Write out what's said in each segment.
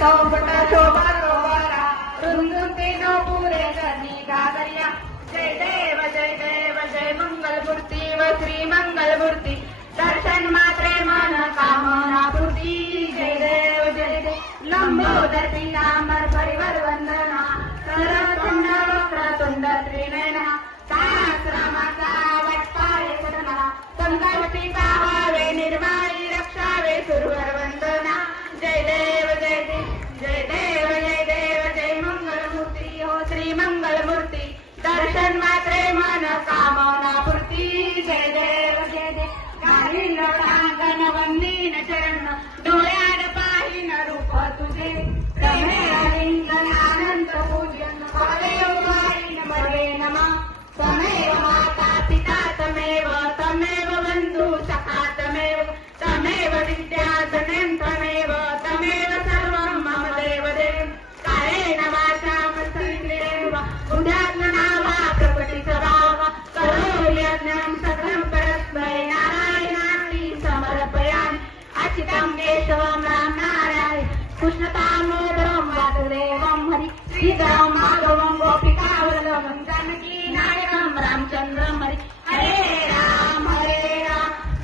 चौपट शोभा शोभारा रुंदुंती नो पुरे करणी गागरिया जय देव जय मंगलमूर्ती व श्री मंगलमूर्ती दर्शन मात्रे मन कामना पूर्ती जय देव लंबोदर पीतांबर परिवर वंदना करतुंड वक्रतुंड त्रिनयना सहस्रमाचा वटपाय सदना संकल्पी पाहावे निर्वाणी रक्षावे सुरवर वंदना जय देव जय मंगलमूर्ती हो श्री मंगलमूर्ती दर्शन मात्रे मन कामना पूर्ती जय देव गालील प्रांगण वंदीन चरण डोळ्यात पाहिन रूप तुझे तमेव लिंगन अनंत पूजन भावेव वाईन मरे नमा तमेव माता पिता तमेव बंधू सखा तमेव विद्या तमेव सर्वं मम देव कायेन वाचा मनसेन्द्रियेण बुद्ध्यात्मना प्रकृति स्वभाव करोमि यज्ञं सकलं परस्मै नारायणाति समर्पयामि अच्युतं केशवं राम नारायण कृष्णदामोदरं वासुदेवं हरि श्रीधरं माधवं गोपिकावल्लभं जानकी नायकं रामचन्द्रं हरि हरे राम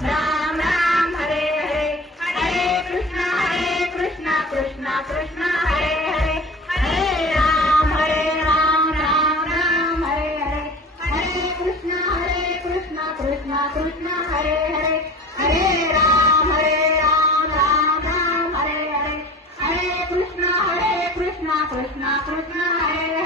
राम राम हरे हरे हरे कृष्ण कृष्ण कृष्ण हरे हरे हरे राम राम राम हरे हरे हरे कृष्ण कृष्ण कृष्ण हरे हरे हरे राम राम राम हरे हरे हरे कृष्ण कृष्ण कृष्ण हरे